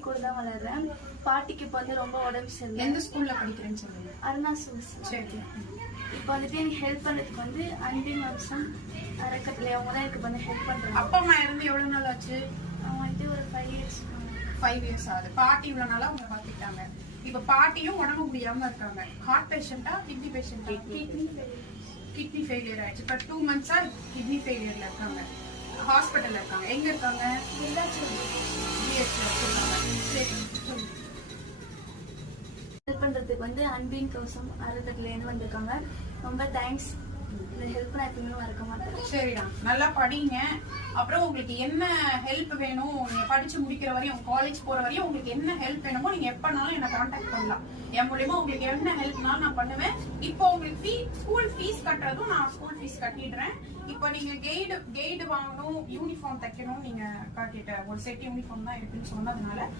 கூட தான் வளர்றேன். பாட்டிக்கு இப்போ வந்து ரொம்ப உடம்பு சரியில்லை. எந்த ஸ்கூல்ல படிக்கிறேன்னு சொல்லுங்க. அருணா ஸ்கூல். சரி. இப்போ வந்துட்டு எனக்கு ஹெல்ப் பண்ணுறதுக்கு வந்து அன்பின் வம்சம் அறக்கட்டளை அவங்க தான் எனக்கு வந்து ஹெல்ப் பண்ணுறாங்க. அப்பா அம்மா இருந்து எவ்வளவு நாள் ஆச்சு? அவங்க வந்துட்டு ஒரு 5 years. 5 years ஆகுது. பாட்டி இவ்வளவு நாளா உங்களை பார்த்துக்கிட்டாங்க. இப்ப பாட்டியும் உடம்பு முடியாம இருக்காங்க. ஹார்ட் பேஷண்டா கிட்னி பேஷண்டா? கிட்னி ஃபெயிலியர் ஆயிடுச்சு. இப்ப 2 months கிட்னி ஃபெயிலியர்ல இருக்காங்க. ஹாஸ்பிட்டல்ல இருக்காங்க. எங்க இருக்காங்க? ஹெல்ப் பண்றதுக்கு வந்து அன்பின் கவசம் அறக்கட்டளைன்னு வந்திருக்காங்க. ரொம்ப தேங்க்ஸ். இந்த ஹெல்ப் நான் எப்பவுமே மறக்க மாட்டேன். சரிடா, நல்லா படிங்க. அப்புறம் உங்களுக்கு என்ன ஹெல்ப் வேணும், நீங்க படிச்சு முடிக்கிற வரையும், காலேஜ் போற வரையும் உங்களுக்கு என்ன ஹெல்ப் வேணுமோ நீங்க எப்பனாலும் என்ன கான்டாக்ட் பண்ணலாம். என் மூலியமா உங்களுக்கு என்ன ஹெல்ப்னாலும் நான் பண்ணுவேன். இப்போ உங்களுக்கு ஸ்கூல் ஃபீஸ் கட்டுறதும் நான் ஸ்கூல் ஃபீஸ் கட்டிடுறேன். இப்போ நீங்க கைடு வாங்கணும், யூனிஃபார்ம் தைக்கணும், நீங்க காட்டிட்ட ஒரு செட் யூனிஃபார்ம் தான் இருக்குன்னு சொன்னதுனால